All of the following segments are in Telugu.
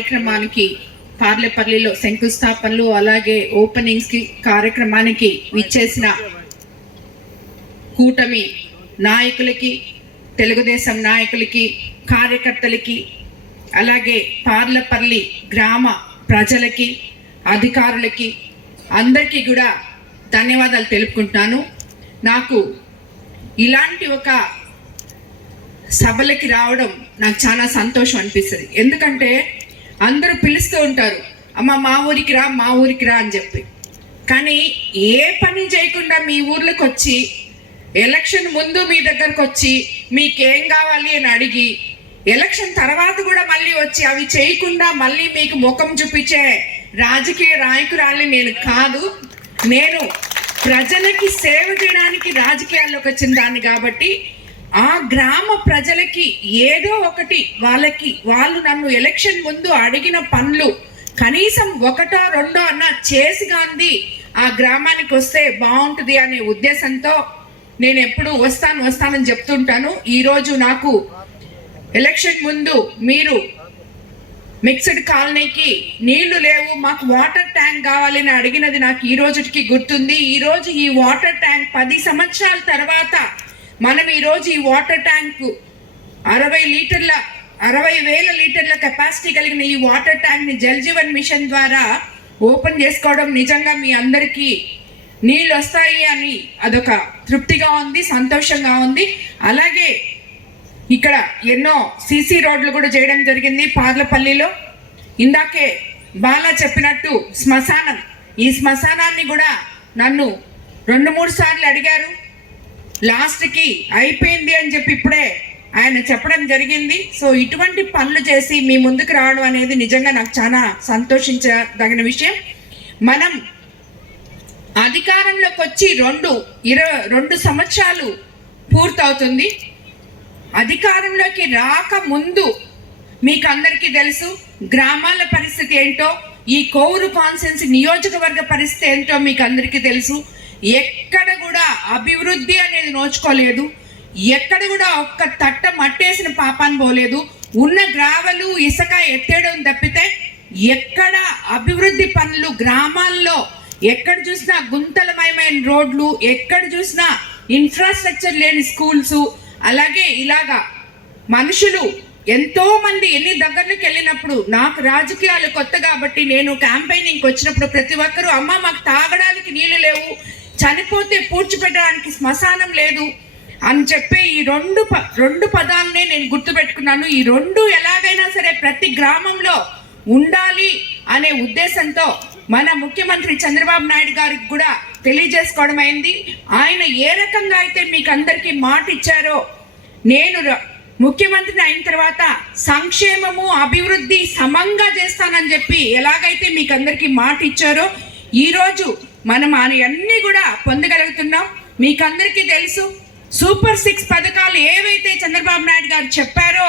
కార్యక్రమానికి పార్లేపల్లిలో శంకుస్థాపనలు అలాగే ఓపెనింగ్స్ కి కార్యక్రమానికి విచ్చేసిన కూటమి నాయకులకి, తెలుగుదేశం నాయకులకి, కార్యకర్తలకి, అలాగే పార్లపల్లి గ్రామ ప్రజలకి, అధికారులకి అందరికీ కూడా ధన్యవాదాలు తెలుపుకుంటున్నాను. నాకు ఇలాంటి ఒక సభలకి రావడం నాకు చాలా సంతోషం అనిపిస్తుంది. ఎందుకంటే అందరూ పిలుస్తూ ఉంటారు, అమ్మ మా ఊరికి రా, మా ఊరికి రా అని చెప్పి. కానీ ఏ పని చేయకుండా మీ ఊర్లోకి వచ్చి, ఎలక్షన్ ముందు మీ దగ్గరకు వచ్చి మీకేం కావాలి అని అడిగి, ఎలక్షన్ తర్వాత కూడా మళ్ళీ వచ్చి అవి చేయకుండా మళ్ళీ మీకు ముఖం చూపించే రాజకీయ నాయకురాల్ని నేను కాదు. నేను ప్రజలకి సేవ చేయడానికి రాజకీయాల్లోకి వచ్చిన దాన్ని కాబట్టి ఆ గ్రామ ప్రజలకి ఏదో ఒకటి వాళ్ళు నన్ను ఎలక్షన్ ముందు అడిగిన పనులు కనీసం ఒకటో రెండో అన్న చేసి గాంధీ ఆ గ్రామానికి వస్తే బాగుంటుంది అనే ఉద్దేశంతో నేను ఎప్పుడు వస్తానని చెప్తుంటాను. ఈరోజు నాకు ఎలక్షన్ ముందు మీరు మిక్స్డ్ కాలనీకి నీళ్లు లేవు, మాకు వాటర్ ట్యాంక్ కావాలని అడిగినది నాకు ఈ రోజుకి గుర్తుంది. ఈరోజు ఈ వాటర్ ట్యాంక్ 10 సంవత్సరాల తర్వాత మనం ఈరోజు ఈ వాటర్ ట్యాంక్ 60,000 లీటర్ల కెపాసిటీ కలిగిన ఈ వాటర్ ట్యాంక్ని జల్ జీవన్ మిషన్ ద్వారా ఓపెన్ చేసుకోవడం నిజంగా మీ అందరికీ నీళ్ళు వస్తాయి అని అదొక తృప్తిగా ఉంది, సంతోషంగా ఉంది. అలాగే ఇక్కడ ఎన్నో సీసీ రోడ్లు కూడా చేయడం జరిగింది పార్లపల్లిలో. ఇందాకే బాలా చెప్పినట్టు శ్మశానం, ఈ శ్మశానాన్ని కూడా నన్ను 2-3 సార్లు అడిగారు. లాస్ట్కి అయిపోయింది అని చెప్పి ఇప్పుడే ఆయన చెప్పడం జరిగింది. సో ఇటువంటి పనులు చేసి మీ ముందుకు రావడం అనేది నిజంగా నాకు చాలా సంతోషించదగిన విషయం. మనం అధికారంలోకి వచ్చి 2 సంవత్సరాలు పూర్తవుతుంది. అధికారంలోకి రాకముందు మీకు అందరికీ తెలుసు గ్రామాల పరిస్థితి ఏంటో, ఈ కోవూరు కాన్స్టిట్యున్సీ నియోజకవర్గ పరిస్థితి ఏంటో మీకు అందరికీ తెలుసు. ఎక్కడ కూడా అభివృద్ధి అనేది నోచుకోలేదు, ఎక్కడ కూడా ఒక్క తట్ట మట్టేసిన పాపాన్ని పోలేదు. ఉన్న గ్రావెలు ఇసుక ఎత్తేయడం తప్పితే ఎక్కడ అభివృద్ధి పనులు గ్రామాల్లో ఎక్కడ చూసినా గుంతలమయమైన రోడ్లు, ఎక్కడ చూసినా ఇన్ఫ్రాస్ట్రక్చర్ లేని స్కూల్స్, అలాగే ఇలాగా మనుషులు ఎంతో మంది ఎన్ని దగ్గరకి వెళ్ళినప్పుడు, నాకు రాజకీయాలు కొత్త కాబట్టి నేను క్యాంపెయినింగ్కి వచ్చినప్పుడు ప్రతి ఒక్కరూ అమ్మ మాకు తాగడానికి నీళ్ళు లేవు, చనిపోతే పూడ్చిపెట్టడానికి శ్మశానం లేదు అని చెప్పి ఈ రెండు పదాలనే నేను గుర్తుపెట్టుకున్నాను. ఈ 2 ఎలాగైనా సరే ప్రతి గ్రామంలో ఉండాలి అనే ఉద్దేశంతో మన ముఖ్యమంత్రి చంద్రబాబు నాయుడు గారికి కూడా తెలియజేసుకోవడం అయింది. ఆయన ఏ రకంగా అయితే మీకు అందరికీ మాట ఇచ్చారో, నేను ముఖ్యమంత్రిని అయిన తర్వాత సంక్షేమము అభివృద్ధి సమంగా చేస్తానని చెప్పి ఎలాగైతే మీకు అందరికీ మాట ఇచ్చారో ఈరోజు మనం అన్నీ కూడా పొందగలుగుతున్నాం. మీకు అందరికీ తెలుసు సూపర్ 6 పథకాలు ఏవైతే చంద్రబాబు నాయుడు గారు చెప్పారో,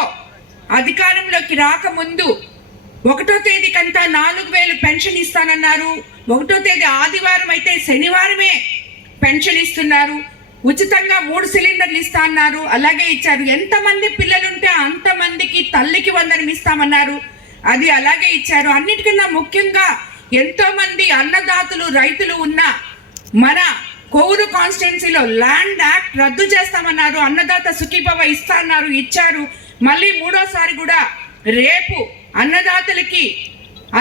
అధికారంలోకి రాకముందు 1వ తేదీకంతా 4,000 పెన్షన్ ఇస్తానన్నారు. 1వ తేదీ ఆదివారం అయితే శనివారమే పెన్షన్ ఇస్తున్నారు. ఉచితంగా 3 సిలిండర్లు ఇస్తా అన్నారు, అలాగే ఇచ్చారు. ఎంతమంది పిల్లలుంటే అంతమందికి తల్లికి వందనం ఇస్తామన్నారు, అది అలాగే ఇచ్చారు. అన్నిటికన్నా ముఖ్యంగా ఎంతో మంది అన్నదాతలు రైతులు ఉన్న మన కోవూరు కాన్స్టిట్యున్సీలో ల్యాండ్ యాక్ట్ రద్దు చేస్తామన్నారు, అన్నదాత సుఖీభవ ఇస్తా అన్నారు, ఇచ్చారు. మళ్ళీ 3వసారి కూడా రేపు అన్నదాతలకి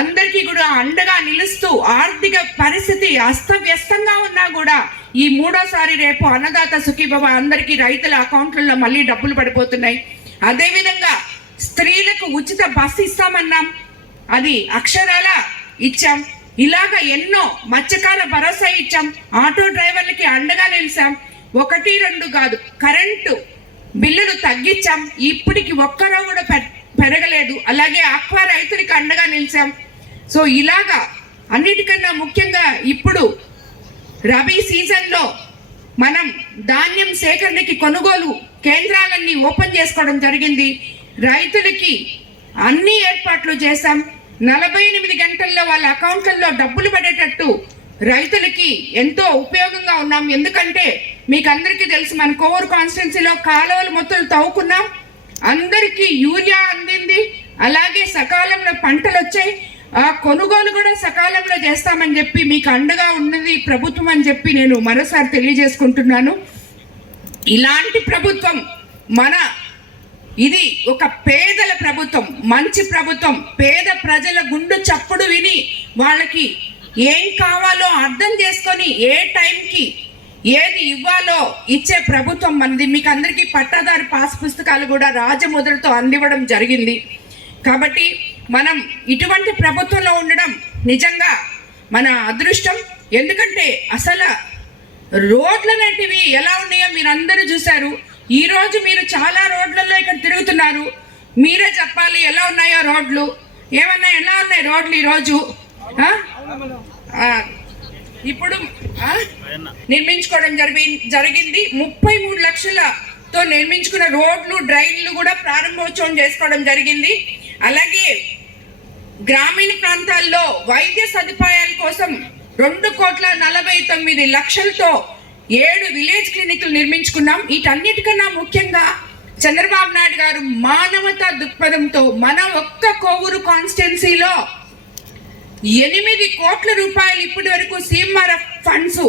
అందరికీ కూడా అండగా నిలుస్తూ ఆర్థిక పరిస్థితి అస్తవ్యస్తంగా ఉన్నా కూడా ఈ 3వసారి రేపు అన్నదాత సుఖీభవ అందరికీ రైతుల అకౌంట్లలో మళ్ళీ డబ్బులు పడిపోతున్నాయి. అదేవిధంగా స్త్రీలకు ఉచిత బస్సు ఇస్తామన్నాం, అది అక్షరాల ఇచ్చాం. ఇలాగ ఎన్నో మత్స్యకార భరోసా ఇచ్చాం, ఆటో డ్రైవర్లకి అండగా నిలిచాం. 1-2 కాదు, కరెంటు బిల్లులు తగ్గించాం, ఇప్పటికి ఒక్కరో కూడా పెరగలేదు. అలాగే ఆక్వా రైతులకి అండగా నిలిచాం. సో ఇలాగా అన్నిటికన్నా ముఖ్యంగా ఇప్పుడు రబీ సీజన్లో మనం ధాన్యం సేకరణకి కొనుగోలు కేంద్రాలన్నీ ఓపెన్ చేసుకోవడం జరిగింది. రైతులకి అన్ని ఏర్పాట్లు చేశాం. 48 గంటల్లో వాళ్ళ అకౌంట్లలో డబ్బులు పడేటట్టు రైతులకి ఎంతో ఉపయోగంగా ఉన్నాం. ఎందుకంటే మీకు అందరికీ తెలుసు మన కోవూరు కాన్స్టిట్యున్సీలో కాలువలు మొత్తం తవ్వుకున్నాం, అందరికీ యూరియా అందింది. అలాగే సకాలంలో పంటలు వచ్చాయి, ఆ కొనుగోలు కూడా సకాలంలో చేస్తామని చెప్పి మీకు అండగా ఉన్నది ప్రభుత్వం అని చెప్పి నేను మరోసారి తెలియజేసుకుంటున్నాను. ఇలాంటి ప్రభుత్వం ఇది ఒక పేదల ప్రభుత్వం, మంచి ప్రభుత్వం. పేద ప్రజల గుండు చప్పుడు విని వాళ్ళకి ఏం కావాలో అర్థం చేసుకొని ఏ టైంకి ఏది ఇవ్వాలో ఇచ్చే ప్రభుత్వం మనది. మీకు అందరికీ పట్టాదారు పాస్ పుస్తకాలు కూడా రాజముద్రతో అందివ్వడం జరిగింది. కాబట్టి మనం ఇటువంటి ప్రభుత్వంలో ఉండడం నిజంగా మన అదృష్టం. ఎందుకంటే అసలు రోడ్లు అనేటివి ఎలా ఉన్నాయో మీరు అందరూ చూశారు. ఈరోజు మీరు చాలా రోడ్లలో ఇక్కడ తిరుగుతున్నారు, మీరే చెప్పాలి ఎలా ఉన్నాయో రోడ్లు. ఎలా ఉన్నాయి రోడ్లు ఈరోజు? ఇప్పుడు నిర్మించుకోవడం జరిగింది. 33 లక్షలతో నిర్మించుకున్న రోడ్లు, డ్రైన్లు కూడా ప్రారంభోత్సవం చేసుకోవడం జరిగింది. అలాగే గ్రామీణ ప్రాంతాల్లో వైద్య సదుపాయాల కోసం 2,49,00,000తో 7 విలేజ్ క్లినిక్లు నిర్మించుకున్నాం. వీటన్నిటికన్నా ముఖ్యంగా చంద్రబాబు నాయుడు గారు మానవతా దృక్పథంతో మన ఒక్క కోవూరు కాన్స్టిట్యున్సీలో 8 కోట్ల రూపాయలు ఇప్పటి వరకు CMRF ఫండ్స్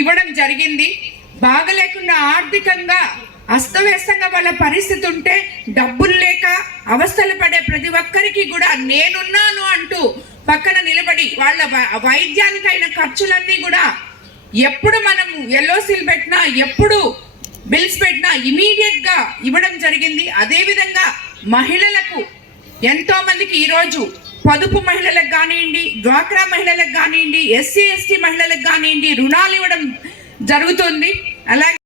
ఇవ్వడం జరిగింది. బాగలేకుండా ఆర్థికంగా అస్తవ్యస్తంగా వాళ్ళ పరిస్థితి ఉంటే డబ్బులు లేక అవస్థలు పడే ప్రతి ఒక్కరికి కూడా నేనున్నాను అంటూ పక్కన నిలబడి వాళ్ళ వైద్యానికైన ఖర్చులన్నీ కూడా ఎప్పుడు మనం ఎల్ఓసీలు పెట్టినా, ఎప్పుడు బిల్స్ పెట్టినా ఇమీడియట్గా ఇవ్వడం జరిగింది. అదేవిధంగా మహిళలకు ఎంతో మందికి ఈరోజు పొదుపు మహిళలకు కానివ్వండి, డ్వాక్రా మహిళలకు కానివ్వండి, SC ST మహిళలకు కానివ్వండి రుణాలు ఇవ్వడం జరుగుతుంది. అలాగే